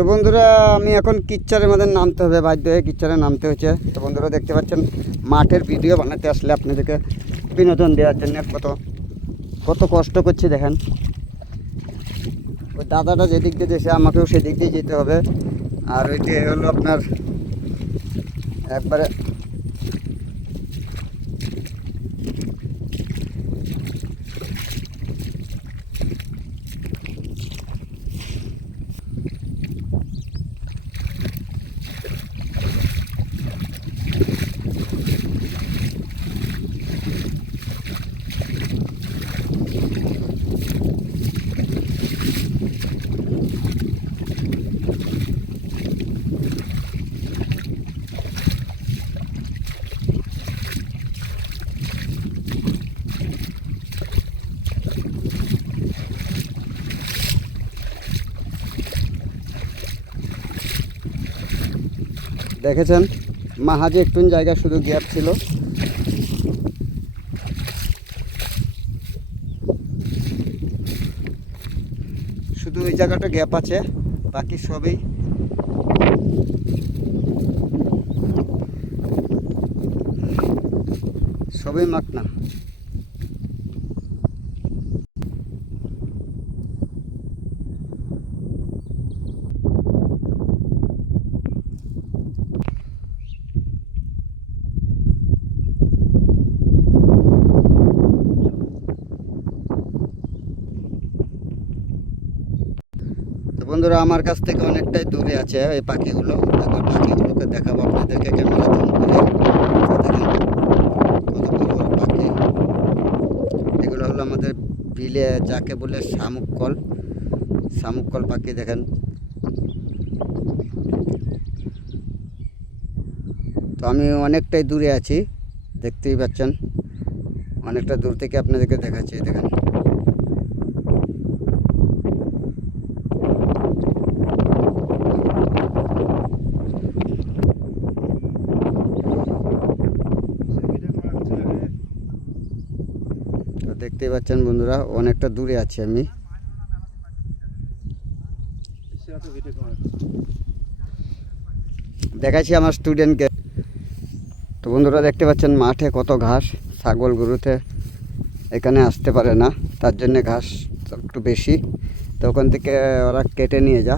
তো বন্ধুরা আমি এখন কিচ্চারের মধ্যে নামতে হবে, বাধ্য হয়ে কিচ্চারে নামতে হয়েছে। তো বন্ধুরা দেখতে পাচ্ছেন মাঠের ভিডিও বানাতে আসলে আপনাদেরকে বিনোদন দেওয়ার জন্য কত কত কষ্ট করছি দেখেন। ওই দাদাটা যেদিক দিয়ে যেছে আমাকেও সেদিক দিয়ে যেতে হবে। আর ওইটি হলো আপনার একবারে দেখেছেন মাহাজে একটু জায়গা শুধু গ্যাপ ছিল। শুধু ওই জায়গাটা গ্যাপ আছে, বাকি সবই মাকনা। বন্ধুরা আমার কাছ থেকে অনেকটাই দূরে আছে এই পাখিগুলো। একবার পাখিগুলোকে দেখাবো আপনাদেরকে ক্যামেরা জুম করে। দেখেন কত বড় বড় পাখি। এগুলো হলো আমাদের বিলে যাকে বলে শামুক কল পাখি। দেখেন তো আমি অনেকটাই দূরে আছি, দেখতেই পাচ্ছেন। অনেকটা দূর থেকে আপনাদেরকে দেখাচ্ছি। দেখেন দেখতেই পাচ্ছেন বন্ধুরা অনেকটা দূরে আছি আমি। দেখাচ্ছি আমার স্টুডেন্টকে। তো বন্ধুরা দেখতে পাচ্ছেন মাঠে কত ঘাস। ছাগল গরুতে এখানে আসতে পারে না, তার জন্যে ঘাস একটু বেশি। তো ওখান থেকে ওরা কেটে নিয়ে যা।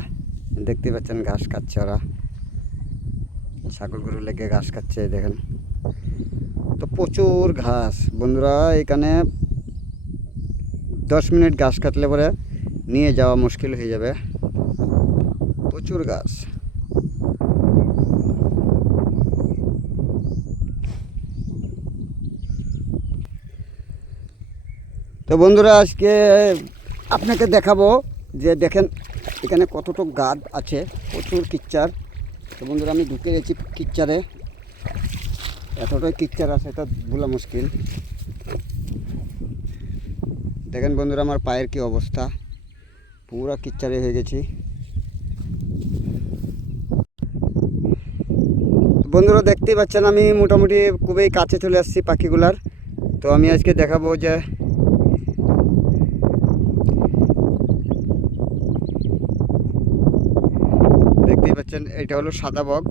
দেখতে পাচ্ছেন ঘাস খাচ্ছে ওরা, ছাগল গরু লেগে ঘাস খাচ্ছে দেখেন। তো প্রচুর ঘাস বন্ধুরা, এখানে 10 মিনিট ঘাস কাটলে পরে নিয়ে যাওয়া মুশকিল হয়ে যাবে, প্রচুর ঘাস। তো বন্ধুরা আজকে আপনাকে দেখাবো যে দেখেন এখানে কতটুকু গাদ আছে, প্রচুর কিচ্চার। তো বন্ধুরা আমি ঢুকে গেছি কিচ্চারে, এতটাই কিচ্চার আছে এটা বলা মুশকিল। দেখেন বন্ধুরা আমার পায়ের কি অবস্থা, পুরো কিচ্চারে হয়ে গেছি। বন্ধুরা দেখতেই পাচ্ছেন আমি মোটামুটি খুবই কাছে চলে আসছি পাখিগুলার। তো আমি আজকে দেখাবো যে দেখতেই পাচ্ছেন এটা হলো সাদা বক,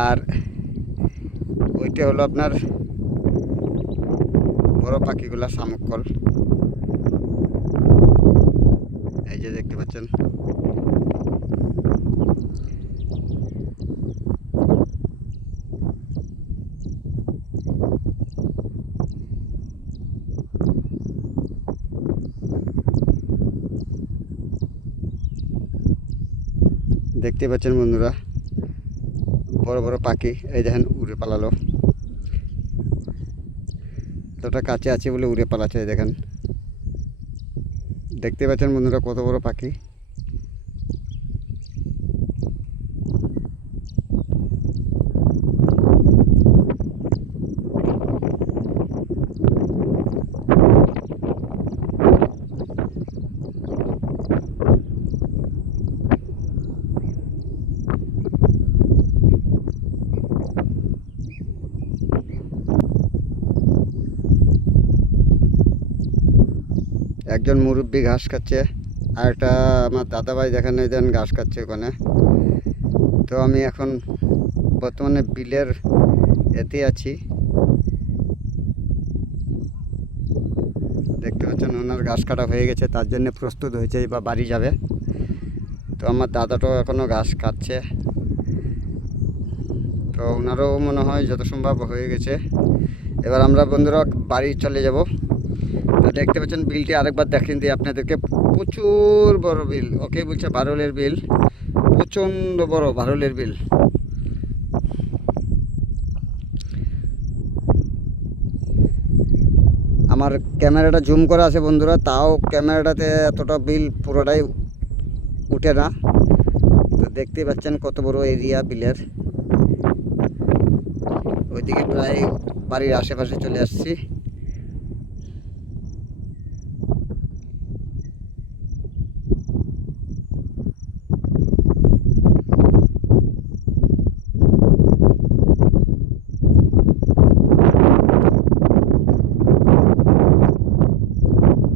আর ওইটা হলো আপনার বড় পাখিগুলা শামুককল। এই যে দেখতে পাচ্ছেন দেখতে পাচ্ছেন বন্ধুরা বড় বড় পাখি। এই দেখেন উড়ে পালালো, তোটা কাছে আছে বলে উড়ে পালাচ্ছে। দেখেন দেখতে পাচ্ছেন বন্ধুরা কত বড় পাখি। একজন মুরব্বি ঘাস খাচ্ছে। আর একটা আমার দাদাভাই দেখেন এই দেন ঘাস খাচ্ছে ওখানে। তো আমি এখন বর্তমানে বিলের এতে আছি, দেখতে পাচ্ছেন ওনার ঘাস কাটা হয়ে গেছে, তার জন্য প্রস্তুত হয়েছে বা বাড়ি যাবে। তো আমার দাদাটাও এখনও ঘাস খাচ্ছে, তো ওনারও মনে হয় যত সম্ভব হয়ে গেছে। এবার আমরা বন্ধুরা বাড়ি চলে যাব। তো দেখতে পাচ্ছেন বিলটি আরেকবার দেখেন দিই আপনাদেরকে, প্রচুর বড় বিল, ওকে বলছে বারলের বিল, প্রচণ্ড বড় বারলের বিল। আমার ক্যামেরাটা জুম করা আছে বন্ধুরা, তাও ক্যামেরাটাতে এতটা বিল পুরোটাই উঠে না। তো দেখতেই পাচ্ছেন কত বড় এরিয়া বিলের। ওইদিকে প্রায় বাড়ির আশেপাশে চলে আসছি।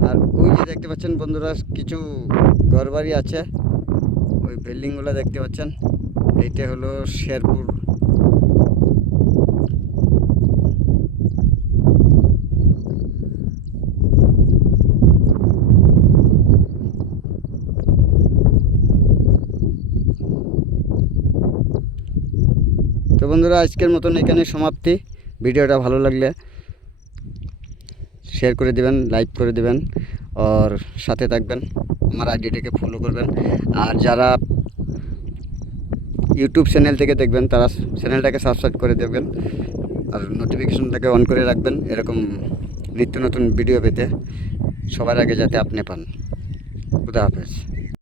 আর ওই যে দেখতে পাচ্ছেন বন্ধুরা কিছু ঘরবাড়ি আছে, ওই বিল্ডিংগুলো দেখতে পাচ্ছেন, এইটা হলো শেরপুর। তো বন্ধুরা আজকের মতন এখানে সমাপ্তি। ভিডিওটা ভালো লাগলে শেয়ার করে দিবেন, লাইক করে দিবেন, আর সাথে থাকবেন, আমার আইডিটাকে ফলো করবেন। আর যারা ইউটিউব চ্যানেল থেকে দেখবেন তারা চ্যানেলটাকে সাবস্ক্রাইব করে দেবেন, আর নোটিফিকেশনটাকে অন করে রাখবেন, এরকম নিত্য নতুন ভিডিও পেতে সবার আগে যাতে আপনি পান। খুদা হাফেজ।